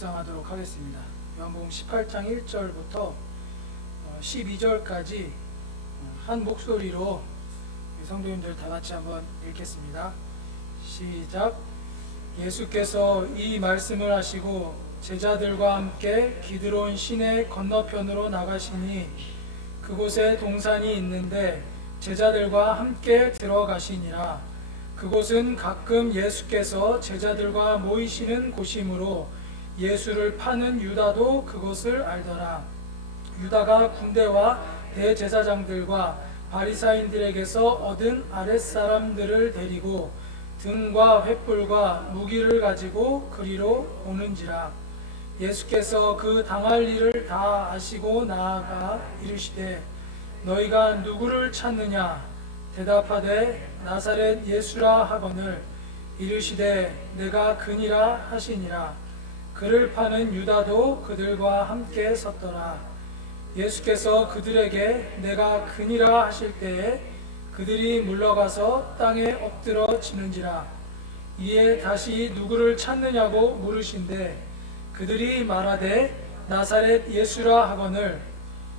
묵상하도록 하겠습니다. 요한복음 18장 1절부터 12절까지 한 목소리로 성도님들 다 같이 한번 읽겠습니다. 시작. 예수께서 이 말씀을 하시고 제자들과 함께 기드론 시내 건너편으로 나가시니 그곳에 동산이 있는데 제자들과 함께 들어가시니라. 그곳은 가끔 예수께서 제자들과 모이시는 곳이므로 예수를 파는 유다도 그곳을 알더라. 유다가 군대와 대제사장들과 바리사인들에게서 얻은 아랫사람들을 데리고 등과 횃불과 무기를 가지고 그리로 오는지라. 예수께서 그 당할 일을 다 아시고 나아가 이르시되 너희가 누구를 찾느냐? 대답하되 나사렛 예수라 하거늘 이르시되 내가 그니라 하시니라. 그를 파는 유다도 그들과 함께 섰더라. 예수께서 그들에게 내가 그니라 하실 때에 그들이 물러가서 땅에 엎드러 지는지라. 이에 다시 누구를 찾느냐고 물으신대 그들이 말하되 나사렛 예수라 하거늘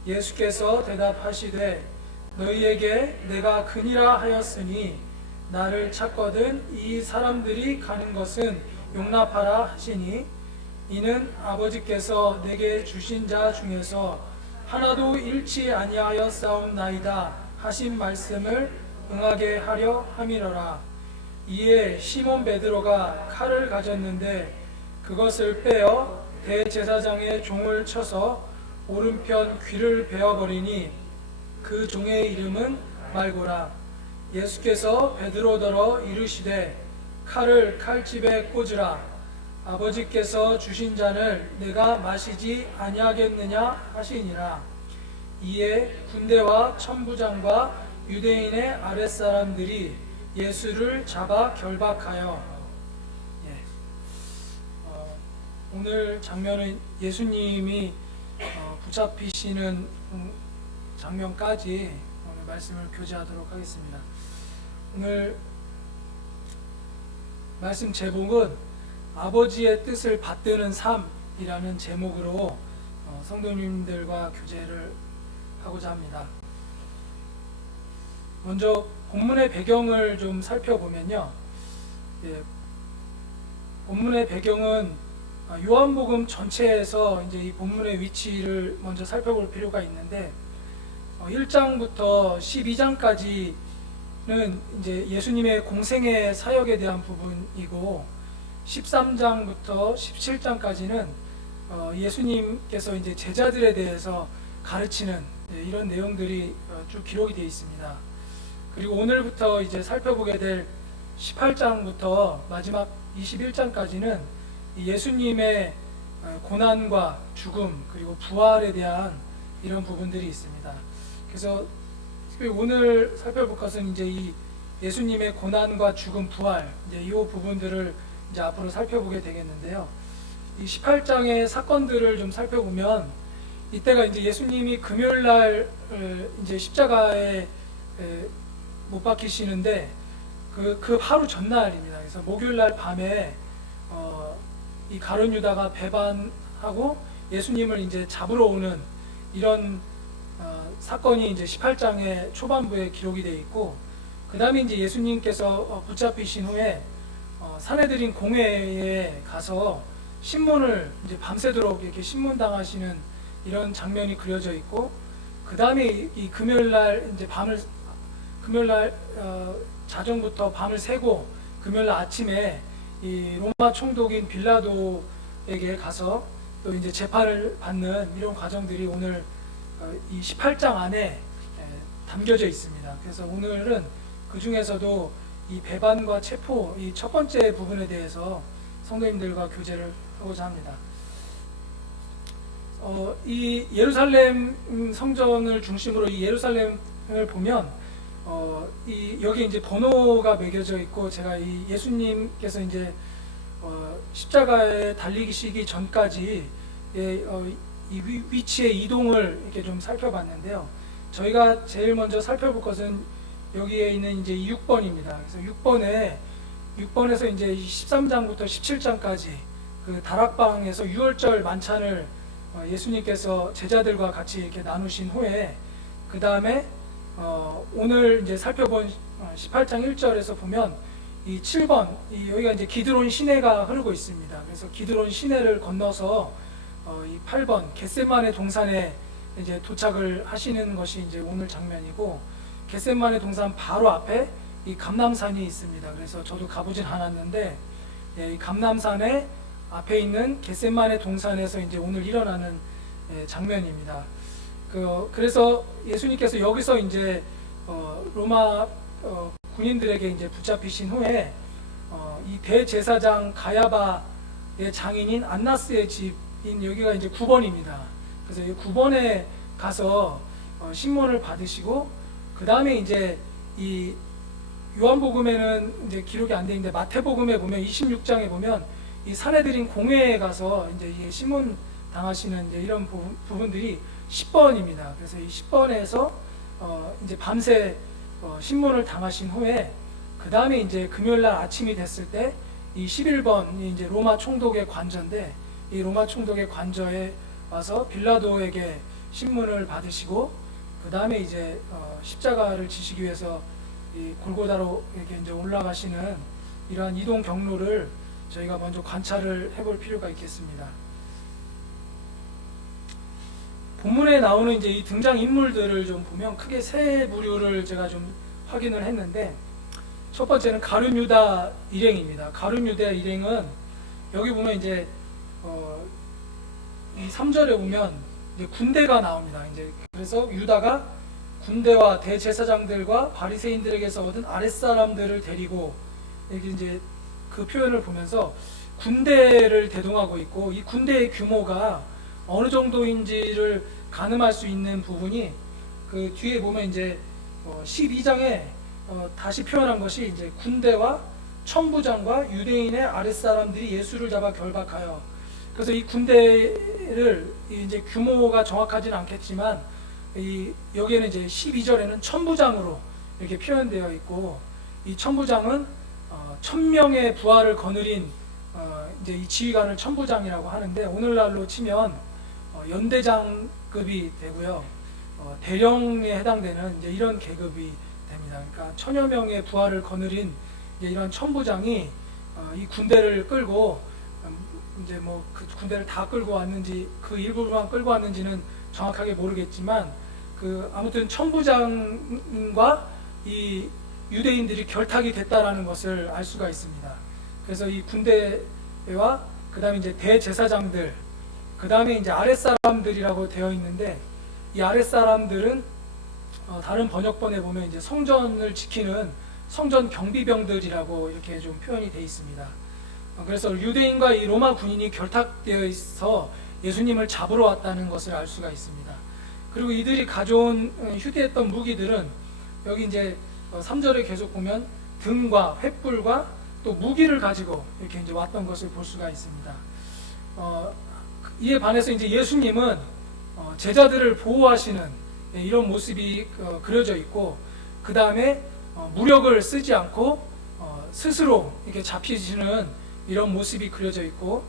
예수께서 대답하시되 너희에게 내가 그니라 하였으니 나를 찾거든 이 사람들이 가는 것은 용납하라 하시니 이는 아버지께서 내게 주신 자 중에서 하나도 잃지 아니하였사옵나이다 하신 말씀을 응하게 하려 함이러라. 이에 시몬 베드로가 칼을 가졌는데 그것을 빼어 대제사장의 종을 쳐서 오른편 귀를 베어버리니 그 종의 이름은 말고라. 예수께서 베드로더러 이르시되 칼을 칼집에 꽂으라. 아버지께서 주신 잔을 내가 마시지 아니하겠느냐 하시니라. 이에 군대와 천부장과 유대인의 아랫사람들이 예수를 잡아 결박하여 오늘 장면은 예수님이 붙잡히시는 장면까지 오늘 말씀을 교제하도록 하겠습니다. 오늘 말씀 제목은 아버지의 뜻을 받드는 삶이라는 제목으로 성도님들과 교제를 하고자 합니다. 먼저 본문의 배경을 좀 살펴보면요. 본문의 배경은 요한복음 전체에서 이제 이 본문의 위치를 먼저 살펴볼 필요가 있는데 1장부터 12장까지는 이제 예수님의 공생의 사역에 대한 부분이고 13장부터 17장까지는 예수님께서 이제 제자들에 대해서 가르치는 이런 내용들이 쭉 기록이 되어 있습니다. 그리고 오늘부터 이제 살펴보게 될 18장부터 마지막 21장까지는 예수님의 고난과 죽음 그리고 부활에 대한 이런 부분들이 있습니다. 그래서 오늘 살펴볼 것은 이제 이 예수님의 고난과 죽음, 부활 이제 이 부분들을 이제 앞으로 살펴보게 되겠는데요. 이 18장의 사건들을 좀 살펴보면 이때가 이제 예수님이 금요일 날 이제 십자가에 못 박히시는데 그 하루 전날입니다. 그래서 목요일 날 밤에 이 가룟 유다가 배반하고 예수님을 이제 잡으러 오는 이런 사건이 이제 18장의 초반부에 기록이 되어 있고, 그 다음에 이제 예수님께서 붙잡히신 후에 사내들인 공회에 가서 신문을 이제 밤새도록 이렇게 신문당하시는 이런 장면이 그려져 있고, 그 다음에 이 금요일날 이제 금요일날 자정부터 밤을 새고 금요일날 아침에 이 로마 총독인 빌라도에게 가서 또 이제 재판을 받는 이런 과정들이 오늘 이 18장 안에 담겨져 있습니다. 그래서 오늘은 그 중에서도 이 배반과 체포 이 첫 번째 부분에 대해서 성도님들과 교제를 하고자 합니다. 이 예루살렘 성전을 중심으로 이 예루살렘을 보면 여기 이제 번호가 매겨져 있고, 제가 이 예수님께서 이제 십자가에 달리시기 전까지 이 위치의 이동을 이렇게 좀 살펴봤는데요. 저희가 제일 먼저 살펴볼 것은 여기에 있는 이제 6번입니다. 그래서 6번에서 이제 13장부터 17장까지 그 다락방에서 유월절 만찬을 예수님께서 제자들과 같이 이렇게 나누신 후에 그 다음에 오늘 이제 살펴본 18장 1절에서 보면 이 7번 여기가 이제 기드론 시내가 흐르고 있습니다. 그래서 기드론 시내를 건너서 이 8번 겟세마네 동산에 이제 도착을 하시는 것이 이제 오늘 장면이고, 겟세마네 동산 바로 앞에 이 감람산이 있습니다. 그래서 저도 가보진 않았는데 이 감람산에 앞에 있는 겟세마네 동산에서 이제 오늘 일어나는 장면입니다. 그래서 예수님께서 여기서 이제 로마 군인들에게 이제 붙잡히신 후에 이 대제사장 가야바의 장인인 안나스의 집인 여기가 이제 9번입니다. 그래서 이 9번에 가서 신문을 받으시고, 그 다음에 이제 이 요한복음에는 이제 기록이 안 돼 있는데 마태복음에 보면 26장에 보면 이 산헤드린 공회에 가서 이제 이게 신문 당하시는 이제 이런 부분들이 10번입니다. 그래서 이 10번에서 이제 밤새 신문을 당하신 후에 그 다음에 이제 금요일날 아침이 됐을 때 이 11번이 이제 로마 총독의 관저인데, 이 로마 총독의 관저에 와서 빌라도에게 신문을 받으시고 그 다음에 이제 십자가를 지시기 위해서 이 골고다로 이렇게 이제 올라가시는 이러한 이동 경로를 저희가 먼저 관찰을 해볼 필요가 있겠습니다. 본문에 나오는 이제 이 등장 인물들을 좀 보면 크게 세 부류를 제가 좀 확인을 했는데, 첫 번째는 가룟 유다 일행입니다. 가룟 유다 일행은 여기 보면 이제 이 3절에 보면 이제 군대가 나옵니다. 이제 그래서 유다가 군대와 대제사장들과 바리새인들에게서 얻은 아랫사람들을 데리고, 여기 이제 그 표현을 보면서 군대를 대동하고 있고, 이 군대의 규모가 어느 정도인지를 가늠할 수 있는 부분이 그 뒤에 보면 이제 12장에 다시 표현한 것이 이제 군대와 천부장과 유대인의 아랫사람들이 예수를 잡아 결박하여, 그래서 이 군대를 이제 규모가 정확하지는 않겠지만 여기에는 이제 12절에는 천부장으로 이렇게 표현되어 있고, 이 천부장은 1000명의 부하를 거느린 이제 이 지휘관을 천부장이라고 하는데, 오늘날로 치면 연대장급이 되고요, 대령에 해당되는 이제 이런 계급이 됩니다. 그러니까 1000여 명의 부하를 거느린 이제 이런 천부장이 이 군대를 끌고 이제 뭐 그 군대를 다 끌고 왔는지 그 일부만 끌고 왔는지는 정확하게 모르겠지만 아무튼 천부장과 이 유대인들이 결탁이 됐다라는 것을 알 수가 있습니다. 그래서 이 군대와 그 다음에 이제 대제사장들, 그 다음에 이제 아랫사람들이라고 되어 있는데, 이 아랫사람들은 다른 번역본에 보면 이제 성전을 지키는 성전 경비병들이라고 이렇게 좀 표현이 되어 있습니다. 그래서 유대인과 이 로마 군인이 결탁되어 있어 예수님을 잡으러 왔다는 것을 알 수가 있습니다. 그리고 이들이 가져온 휴대했던 무기들은 여기 이제 3절에 계속 보면 등과 횃불과 또 무기를 가지고 이렇게 이제 왔던 것을 볼 수가 있습니다. 이에 반해서 이제 예수님은 제자들을 보호하시는 이런 모습이 그려져 있고, 그 다음에 무력을 쓰지 않고 스스로 이렇게 잡히시는 이런 모습이 그려져 있고,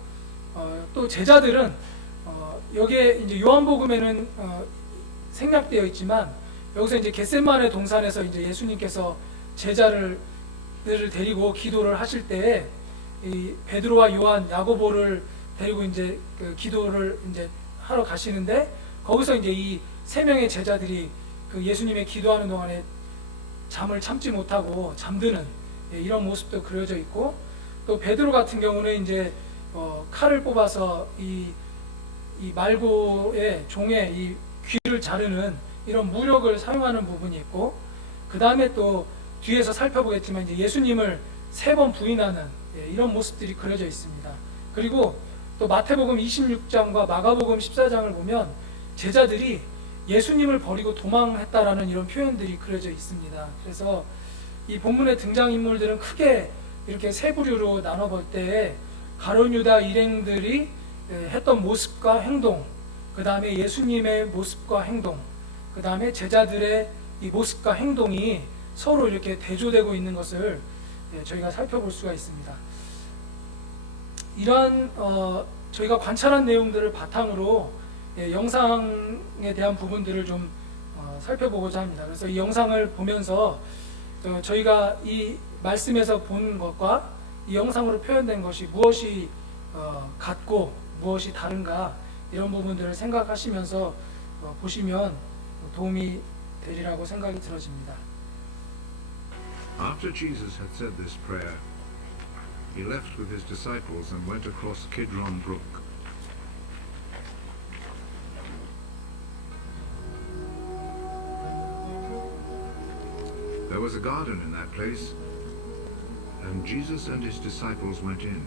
또 제자들은 여기에 이제 요한복음에는 생략되어 있지만 여기서 이제 겟세마네 동산에서 이제 예수님께서 제자들을 데리고 기도를 하실 때에 이 베드로와 요한, 야고보를 데리고 이제 그 기도를 이제 하러 가시는데, 거기서 이제 이 세 명의 제자들이 그 예수님의 기도하는 동안에 잠을 참지 못하고 잠드는 이런 모습도 그려져 있고, 또 베드로 같은 경우는 이제 칼을 뽑아서 이 말고의 종의 이 귀를 자르는 이런 무력을 사용하는 부분이 있고, 그 다음에 또 뒤에서 살펴보겠지만 이제 예수님을 3번 부인하는 이런 모습들이 그려져 있습니다. 그리고 또 마태복음 26장과 마가복음 14장을 보면 제자들이 예수님을 버리고 도망했다라는 이런 표현들이 그려져 있습니다. 그래서 이 본문의 등장인물들은 크게 이렇게 세 부류로 나눠볼 때 가룟 유다 일행들이 했던 모습과 행동, 그 다음에 예수님의 모습과 행동, 그 다음에 제자들의 이 모습과 행동이 서로 이렇게 대조되고 있는 것을 저희가 살펴볼 수가 있습니다. 이러한 저희가 관찰한 내용들을 바탕으로 영상에 대한 부분들을 좀 살펴보고자 합니다. 그래서 이 영상을 보면서 저희가 이 말씀에서 본 것과 이 영상으로 표현된 것이 무엇이 같고 무엇이 다른가, 이런 부분들을 생각하시면서 보시면 도움이 되리라고 생각이 들어집니다. After Jesus had said this prayer, he left with his disciples and went across Kidron Brook. There was a garden in that place, and Jesus and his disciples went in.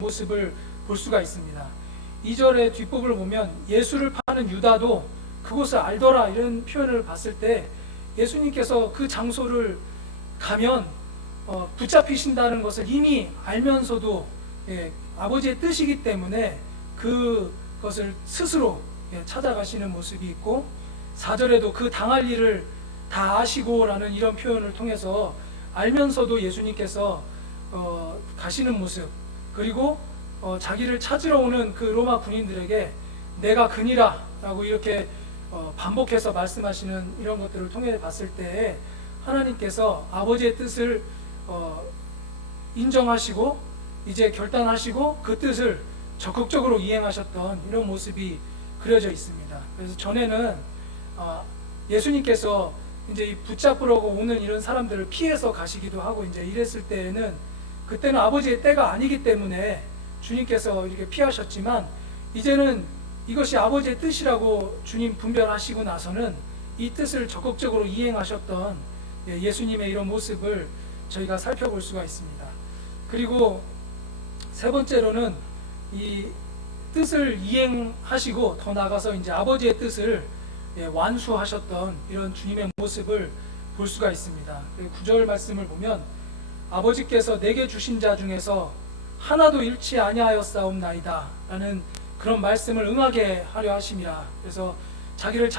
모습을 볼 수가 있습니다. 2절의 뒷부분을 보면 예수를 파는 유다도 그곳을 알더라 이런 표현을 봤을 때 예수님께서 그 장소를 가면 붙잡히신다는 것을 이미 알면서도 아버지의 뜻이기 때문에 그것을 스스로 찾아가시는 모습이 있고 4절에도 그 당할 일을 다 아시고 라는 이런 표현을 통해서 알면서도 예수님께서 가시는 모습, 그리고 자기를 찾으러 오는 그 로마 군인들에게 내가 그니라 라고 이렇게 반복해서 말씀하시는 이런 것들을 통해 봤을 때 하나님께서 아버지의 뜻을 인정하시고 이제 결단하시고 그 뜻을 적극적으로 이행하셨던 이런 모습이 그려져 있습니다. 그래서 전에는 예수님께서 이제 이 붙잡으려고 오는 이런 사람들을 피해서 가시기도 하고 이제 이랬을 때에는 그때는 아버지의 때가 아니기 때문에 주님께서 이렇게 피하셨지만 이제는 이것이 아버지의 뜻이라고 주님 분별하시고 나서는 이 뜻을 적극적으로 이행하셨던 예수님의 이런 모습을 저희가 살펴볼 수가 있습니다. 그리고 세 번째로는 이 뜻을 이행하시고 더 나아가서 이제 아버지의 뜻을 완수하셨던 이런 주님의 모습을 볼 수가 있습니다. 9절 말씀을 보면 아버지께서 내게 주신 자 중에서 하나도 잃지 아니하였사옵나이다 라는 그런 말씀을 응하게 하려 하심이라. 그래서 자기를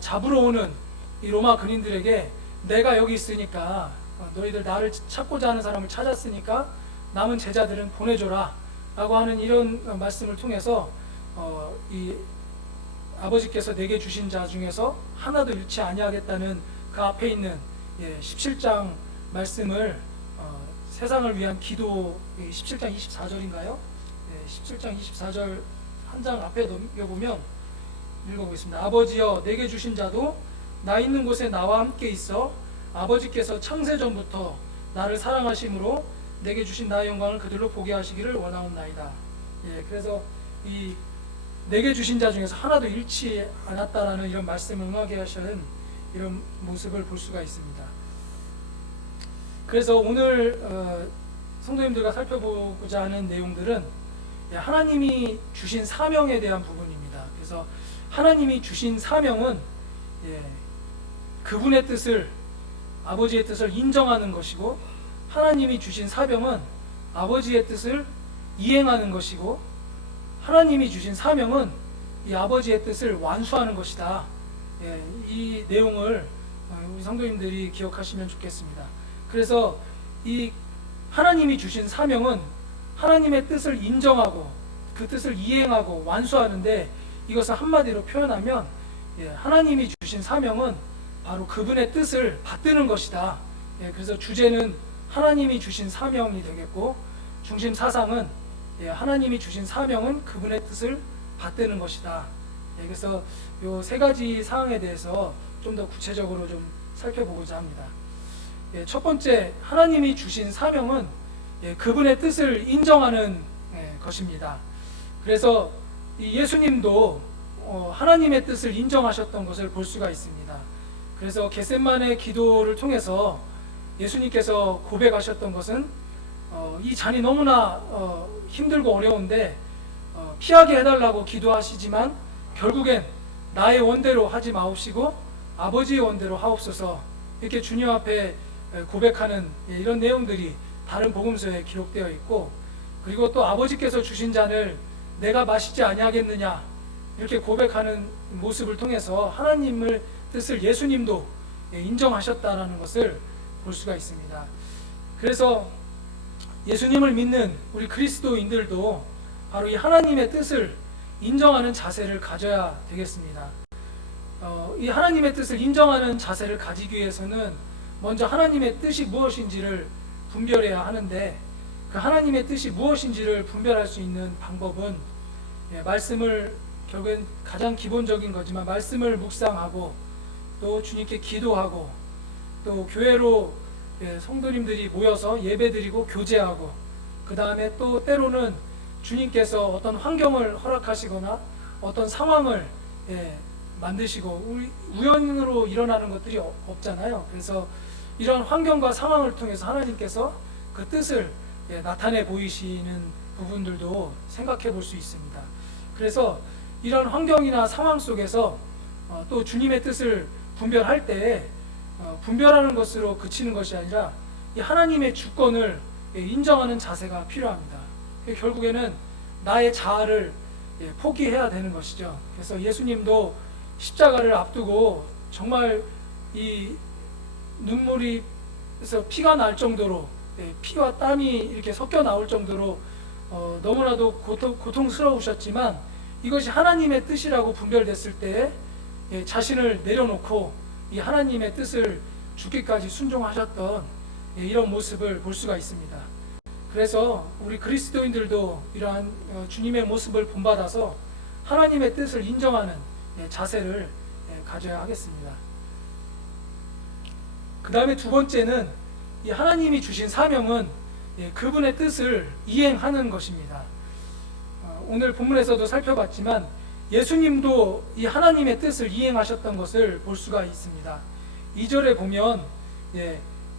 잡으러 오는 이 로마 군인들에게 내가 여기 있으니까 너희들 나를 찾고자 하는 사람을 찾았으니까 남은 제자들은 보내줘라 라고 하는 이런 말씀을 통해서 이 아버지께서 내게 주신 자 중에서 하나도 잃지 아니하겠다는 그 앞에 있는 17장 말씀을 세상을 위한 기도 17장 24절인가요? 17장 24절 한 장 앞에 넘겨보면 읽어보겠습니다. 아버지여 내게 주신 자도 나 있는 곳에 나와 함께 있어 아버지께서 창세전부터 나를 사랑하심으로 내게 주신 나의 영광을 그들로 보게 하시기를 원하옵나이다. 그래서 이 내게 주신 자 중에서 하나도 잃지 않았다라는 이런 말씀을 응하게 하시는 이런 모습을 볼 수가 있습니다. 그래서 오늘 성도님들과 살펴보고자 하는 내용들은 하나님이 주신 사명에 대한 부분입니다. 그래서 하나님이 주신 사명은 그분의 뜻을, 아버지의 뜻을 인정하는 것이고, 하나님이 주신 사명은 아버지의 뜻을 이행하는 것이고, 하나님이 주신 사명은 이 아버지의 뜻을 완수하는 것이다. 이 내용을 우리 성도님들이 기억하시면 좋겠습니다. 그래서 이 하나님이 주신 사명은 하나님의 뜻을 인정하고 그 뜻을 이행하고 완수하는데, 이것을 한마디로 표현하면 하나님이 주신 사명은 바로 그분의 뜻을 받드는 것이다. 그래서 주제는 하나님이 주신 사명이 되겠고, 중심 사상은 하나님이 주신 사명은 그분의 뜻을 받드는 것이다. 그래서 이 세 가지 사항에 대해서 좀 더 구체적으로 좀 살펴보고자 합니다. 첫 번째, 하나님이 주신 사명은 그분의 뜻을 인정하는 것입니다. 그래서 예수님도 하나님의 뜻을 인정하셨던 것을 볼 수가 있습니다. 그래서 겟세마네 기도를 통해서 예수님께서 고백하셨던 것은 이 잔이 너무나 힘들고 어려운데 피하게 해달라고 기도하시지만 결국엔 나의 원대로 하지 마옵시고 아버지의 원대로 하옵소서, 이렇게 주님 앞에 고백하는 이런 내용들이 다른 복음서에 기록되어 있고, 그리고 또 아버지께서 주신 잔을 내가 마시지 아니하겠느냐 이렇게 고백하는 모습을 통해서 하나님의 뜻을 예수님도 인정하셨다는 것을 볼 수가 있습니다. 그래서 예수님을 믿는 우리 그리스도인들도 바로 이 하나님의 뜻을 인정하는 자세를 가져야 되겠습니다. 이 하나님의 뜻을 인정하는 자세를 가지기 위해서는 먼저 하나님의 뜻이 무엇인지를 분별해야 하는데, 그 하나님의 뜻이 무엇인지를 분별할 수 있는 방법은 말씀을, 결국엔 가장 기본적인 거지만 말씀을 묵상하고 또 주님께 기도하고 또 교회로 성도님들이 모여서 예배드리고 교제하고, 그 다음에 또 때로는 주님께서 어떤 환경을 허락하시거나 어떤 상황을 만드시고, 우연으로 일어나는 것들이 없잖아요. 그래서 이런 환경과 상황을 통해서 하나님께서 그 뜻을 나타내 보이시는 부분들도 생각해 볼 수 있습니다. 그래서 이런 환경이나 상황 속에서 또 주님의 뜻을 분별할 때 분별하는 것으로 그치는 것이 아니라 이 하나님의 주권을 인정하는 자세가 필요합니다. 결국에는 나의 자아를 포기해야 되는 것이죠. 그래서 예수님도 십자가를 앞두고 정말 이 눈물이 그래서 피가 날 정도로 피와 땀이 이렇게 섞여 나올 정도로 너무나도 고통스러우셨지만 이것이 하나님의 뜻이라고 분별됐을 때 자신을 내려놓고 이 하나님의 뜻을 죽기까지 순종하셨던 이런 모습을 볼 수가 있습니다. 그래서 우리 그리스도인들도 이러한 주님의 모습을 본받아서 하나님의 뜻을 인정하는 자세를 가져야 하겠습니다. 그 다음에 두 번째는 이 하나님이 주신 사명은 그분의 뜻을 이행하는 것입니다. 오늘 본문에서도 살펴봤지만 예수님도 이 하나님의 뜻을 이행하셨던 것을 볼 수가 있습니다. 2절에 보면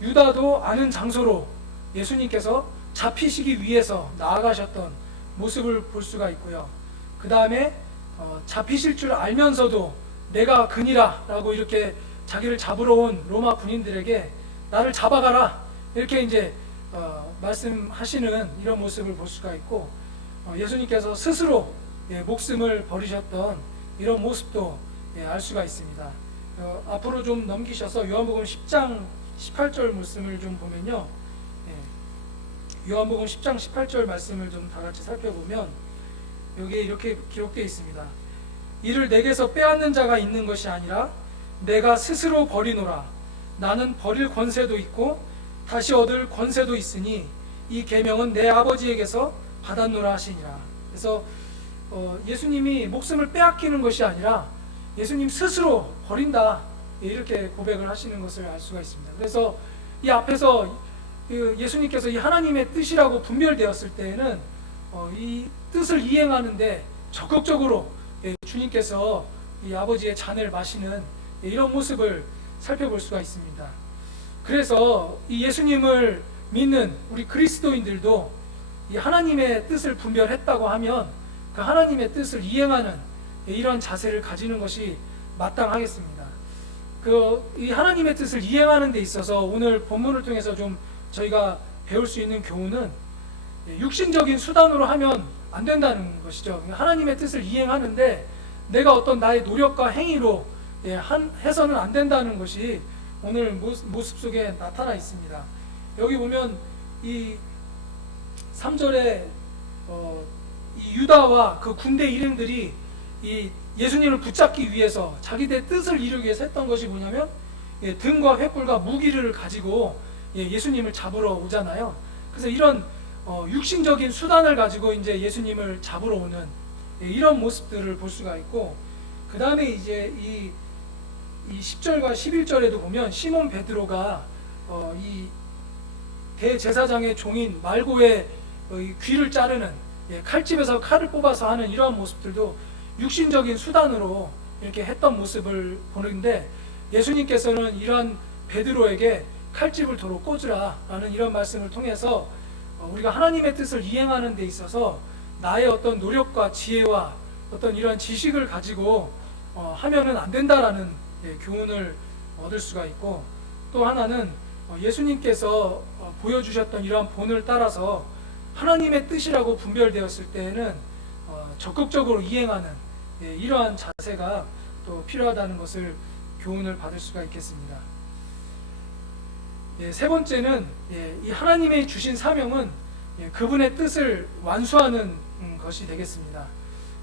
유다도 아는 장소로 예수님께서 잡히시기 위해서 나아가셨던 모습을 볼 수가 있고요. 그 다음에 잡히실 줄 알면서도 내가 그니라 라고 이렇게 자기를 잡으러 온 로마 군인들에게 나를 잡아가라 이렇게 이제 말씀하시는 이런 모습을 볼 수가 있고, 예수님께서 스스로 목숨을 버리셨던 이런 모습도 알 수가 있습니다. 앞으로 좀 넘기셔서 요한복음 10장 18절 말씀을 좀 보면요, 요한복음 10장 18절 말씀을 좀 다 같이 살펴보면 여기에 이렇게 기록되어 있습니다. 이를 내게서 빼앗는 자가 있는 것이 아니라 내가 스스로 버리노라. 나는 버릴 권세도 있고 다시 얻을 권세도 있으니 이 계명은 내 아버지에게서 받았노라 하시니라. 그래서 예수님이 목숨을 빼앗기는 것이 아니라 예수님 스스로 버린다 이렇게 고백을 하시는 것을 알 수가 있습니다. 그래서 이 앞에서 예수님께서 이 하나님의 뜻이라고 분별되었을 때에는 이 뜻을 이행하는데 적극적으로 주님께서 이 아버지의 잔을 마시는 이런 모습을 살펴볼 수가 있습니다. 그래서 이 예수님을 믿는 우리 그리스도인들도 이 하나님의 뜻을 분별했다고 하면 그 하나님의 뜻을 이행하는 이런 자세를 가지는 것이 마땅하겠습니다. 이 하나님의 뜻을 이행하는 데 있어서 오늘 본문을 통해서 좀 저희가 배울 수 있는 교훈은 육신적인 수단으로 하면 안 된다는 것이죠. 하나님의 뜻을 이행하는데 내가 어떤 나의 노력과 행위로 해서는 안 된다는 것이 오늘 모습 속에 나타나 있습니다. 여기 보면 이 3절에 이 유다와 그 군대 일행들이 이 예수님을 붙잡기 위해서 자기들의 뜻을 이루기 위해서 했던 것이 뭐냐면 등과 횃불과 무기를 가지고 예수님을 잡으러 오잖아요. 그래서 이런 육신적인 수단을 가지고 이제 예수님을 잡으러 오는 이런 모습들을 볼 수가 있고, 그 다음에 이제 이 10절과 11절에도 보면 시몬 베드로가 이 대제사장의 종인 말고의 귀를 자르는 칼집에서 칼을 뽑아서 하는 이러한 모습들도 육신적인 수단으로 이렇게 했던 모습을 보는데, 예수님께서는 이러한 베드로에게 칼집을 도로 꽂으라 라는 이런 말씀을 통해서 우리가 하나님의 뜻을 이행하는 데 있어서 나의 어떤 노력과 지혜와 어떤 이런 지식을 가지고 하면은 안 된다라는 교훈을 얻을 수가 있고, 또 하나는 예수님께서 보여주셨던 이러한 본을 따라서 하나님의 뜻이라고 분별되었을 때에는 적극적으로 이행하는 이러한 자세가 또 필요하다는 것을 교훈을 받을 수가 있겠습니다. 세 번째는 이 하나님의 주신 사명은 그분의 뜻을 완수하는 것이 되겠습니다.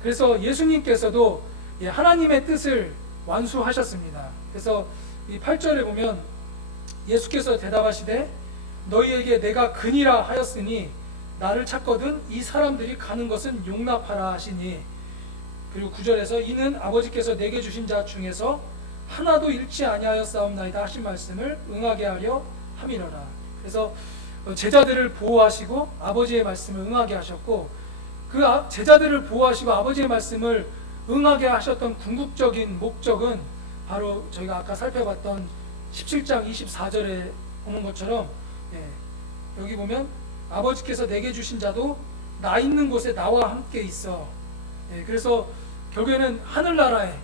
그래서 예수님께서도 하나님의 뜻을 완수하셨습니다. 그래서 이 8절에 보면 예수께서 대답하시되 너희에게 내가 그니라 하였으니 나를 찾거든 이 사람들이 가는 것은 용납하라 하시니, 그리고 9절에서 이는 아버지께서 내게 주신 자 중에서 하나도 잃지 아니하였사옵나이다 하신 말씀을 응하게 하려 함이로라. 그래서 제자들을 보호하시고 아버지의 말씀을 응하게 하셨고, 그 제자들을 보호하시고 아버지의 말씀을 응하게 하셨던 궁극적인 목적은 바로 저희가 아까 살펴봤던 17장 24절에 보는 것처럼 여기 보면 아버지께서 내게 주신 자도 나 있는 곳에 나와 함께 있어. 그래서 결국에는 하늘나라에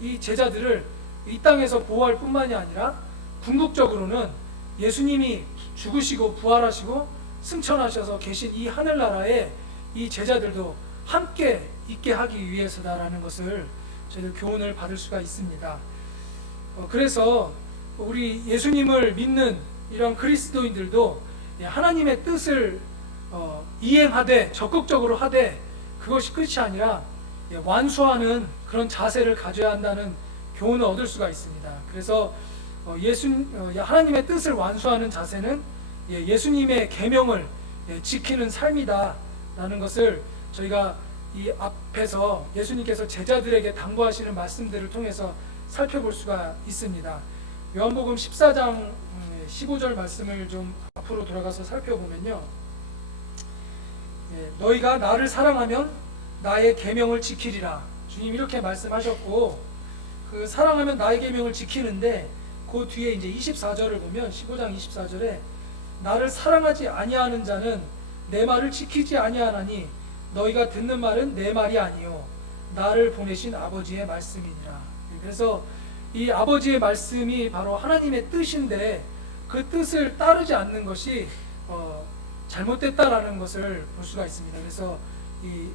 이 제자들을 이 땅에서 보호할 뿐만이 아니라 궁극적으로는 예수님이 죽으시고 부활하시고 승천하셔서 계신 이 하늘나라에 이 제자들도 함께 있게 하기 위해서다라는 것을 저희들 교훈을 받을 수가 있습니다. 그래서 우리 예수님을 믿는 이런 그리스도인들도 하나님의 뜻을 이행하되 적극적으로 하되 그것이 끝이 아니라 완수하는 그런 자세를 가져야 한다는 교훈을 얻을 수가 있습니다. 그래서 하나님의 뜻을 완수하는 자세는 예수님의 계명을 지키는 삶이다라는 것을 저희가 이 앞에서 예수님께서 제자들에게 당부하시는 말씀들을 통해서 살펴볼 수가 있습니다. 요한복음 14장 15절 말씀을 좀 앞으로 돌아가서 살펴보면요, 너희가 나를 사랑하면 나의 계명을 지키리라. 주님 이렇게 말씀하셨고, 그 사랑하면 나의 계명을 지키는데 그 뒤에 이제 24절을 보면 15장 24절에 나를 사랑하지 아니하는 자는 내 말을 지키지 아니하나니 너희가 듣는 말은 내 말이 아니요 나를 보내신 아버지의 말씀이니라. 그래서 이 아버지의 말씀이 바로 하나님의 뜻인데 그 뜻을 따르지 않는 것이 잘못됐다라는 것을 볼 수가 있습니다. 그래서 이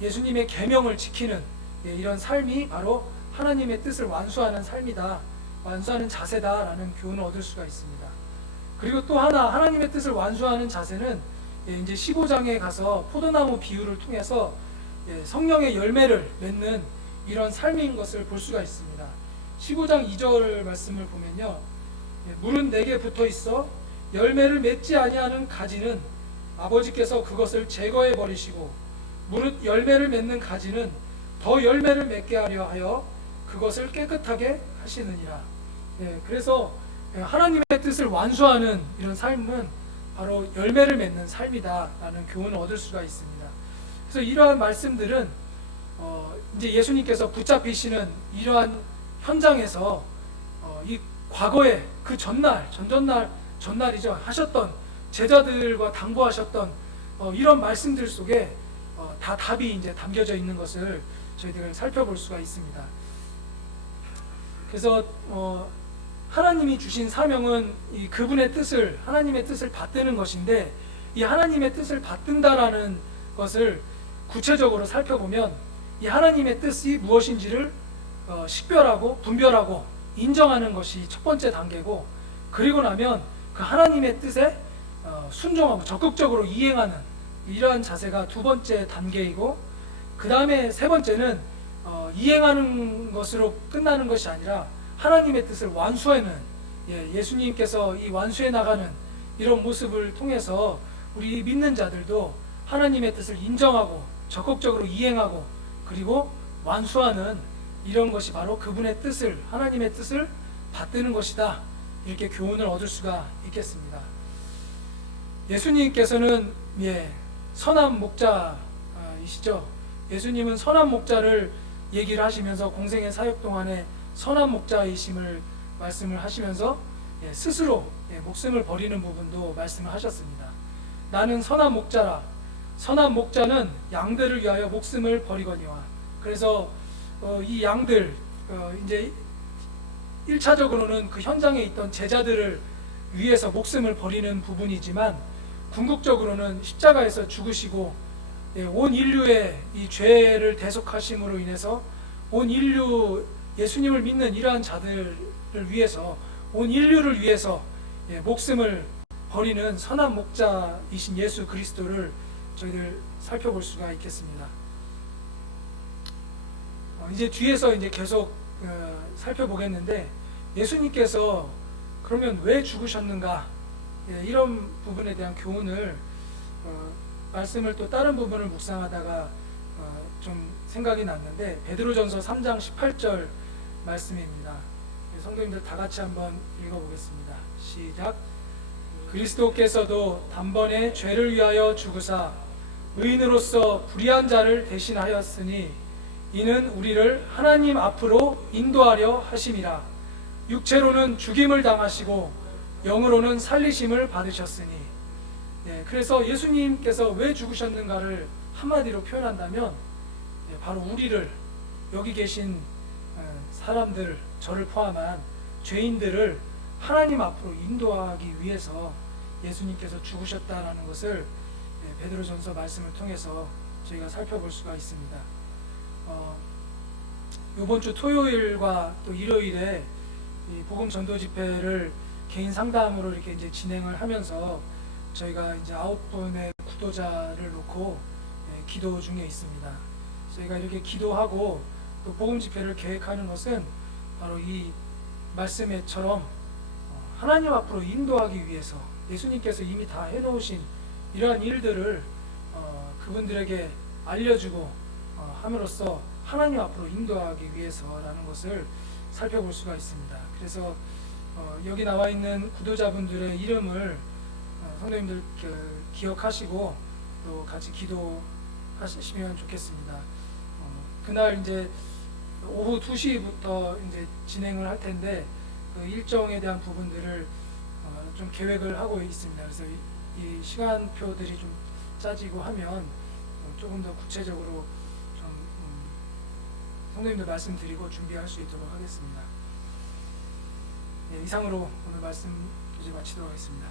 예수님의 계명을 지키는 이런 삶이 바로 하나님의 뜻을 완수하는 삶이다, 완수하는 자세다라는 교훈을 얻을 수가 있습니다. 그리고 또 하나 하나님의 뜻을 완수하는 자세는 이제 15장에 가서 포도나무 비유를 통해서 성령의 열매를 맺는 이런 삶인 것을 볼 수가 있습니다. 15장 2절 말씀을 보면요, 물은 내게 붙어 있어 열매를 맺지 아니하는 가지는 아버지께서 그것을 제거해 버리시고 무릇 열매를 맺는 가지는 더 열매를 맺게 하려 하여 그것을 깨끗하게 하시느니라. 그래서 하나님의 뜻을 완수하는 이런 삶은 바로 열매를 맺는 삶이다라는 교훈을 얻을 수가 있습니다. 그래서 이러한 말씀들은 이제 예수님께서 붙잡히시는 이러한 현장에서 이 과거에 그 전날이죠, 하셨던 제자들과 당부하셨던 이런 말씀들 속에 다 답이 이제 담겨져 있는 것을 저희들 살펴볼 수가 있습니다. 그래서 하나님이 주신 사명은 이 그분의 뜻을, 하나님의 뜻을 받드는 것인데, 이 하나님의 뜻을 받든다라는 것을 구체적으로 살펴보면 이 하나님의 뜻이 무엇인지를 식별하고 분별하고 인정하는 것이 첫 번째 단계고, 그리고 나면 그 하나님의 뜻에 순종하고 적극적으로 이행하는 이러한 자세가 두 번째 단계이고, 그 다음에 세 번째는 이행하는 것으로 끝나는 것이 아니라 하나님의 뜻을 완수하는, 예수님께서 이 완수해 나가는 이런 모습을 통해서 우리 믿는 자들도 하나님의 뜻을 인정하고 적극적으로 이행하고 그리고 완수하는 이런 것이 바로 그분의 뜻을, 하나님의 뜻을 받드는 것이다, 이렇게 교훈을 얻을 수가 있겠습니다. 예수님께서는 선한 목자이시죠. 예수님은 선한 목자를 얘기를 하시면서 공생의 사역 동안에 선한 목자이심을 말씀을 하시면서 스스로 목숨을 버리는 부분도 말씀을 하셨습니다. 나는 선한 목자라. 선한 목자는 양들을 위하여 목숨을 버리거니와. 그래서 이 양들 이제 1차적으로는 그 현장에 있던 제자들을 위해서 목숨을 버리는 부분이지만, 궁극적으로는 십자가에서 죽으시고 온 인류의 이 죄를 대속하심으로 인해서 온 인류, 예수님을 믿는 이러한 자들을 위해서, 온 인류를 위해서 목숨을 버리는 선한 목자이신 예수 그리스도를 저희들 살펴볼 수가 있겠습니다. 이제 뒤에서 이제 계속 살펴보겠는데, 예수님께서 그러면 왜 죽으셨는가, 이런 부분에 대한 교훈을 말씀을 또 다른 부분을 묵상하다가 좀 생각이 났는데, 베드로전서 3장 18절 말씀입니다. 성도님들 다 같이 한번 읽어보겠습니다. 시작. 그리스도께서도 단번에 죄를 위하여 죽으사 의인으로서 불의한 자를 대신하였으니 이는 우리를 하나님 앞으로 인도하려 하심이라. 육체로는 죽임을 당하시고 영으로는 살리심을 받으셨으니. 그래서 예수님께서 왜 죽으셨는가를 한마디로 표현한다면 바로 우리를, 여기 계신 사람들, 저를 포함한 죄인들을 하나님 앞으로 인도하기 위해서 예수님께서 죽으셨다라는 것을 베드로전서 말씀을 통해서 저희가 살펴볼 수가 있습니다. 이번 주 토요일과 또 일요일에 이 복음 전도 집회를 개인 상담으로 이렇게 이제 진행을 하면서 저희가 이제 9분의 구도자를 놓고 기도 중에 있습니다. 저희가 이렇게 기도하고 또 복음 집회를 계획하는 것은 바로 이 말씀에처럼 하나님 앞으로 인도하기 위해서 예수님께서 이미 다 해놓으신 이러한 일들을 그분들에게 알려주고 함으로써 하나님 앞으로 인도하기 위해서라는 것을 살펴볼 수가 있습니다. 그래서 여기 나와 있는 구도자분들의 이름을 성도님들 기억하시고 또 같이 기도하시면 좋겠습니다. 그날 이제 오후 2시부터 이제 진행을 할 텐데 그 일정에 대한 부분들을 좀 계획을 하고 있습니다. 그래서 이 시간표들이 좀 짜지고 하면 조금 더 구체적으로 좀 성도님들 말씀드리고 준비할 수 있도록 하겠습니다. 이상으로 오늘 말씀 이제 마치도록 하겠습니다.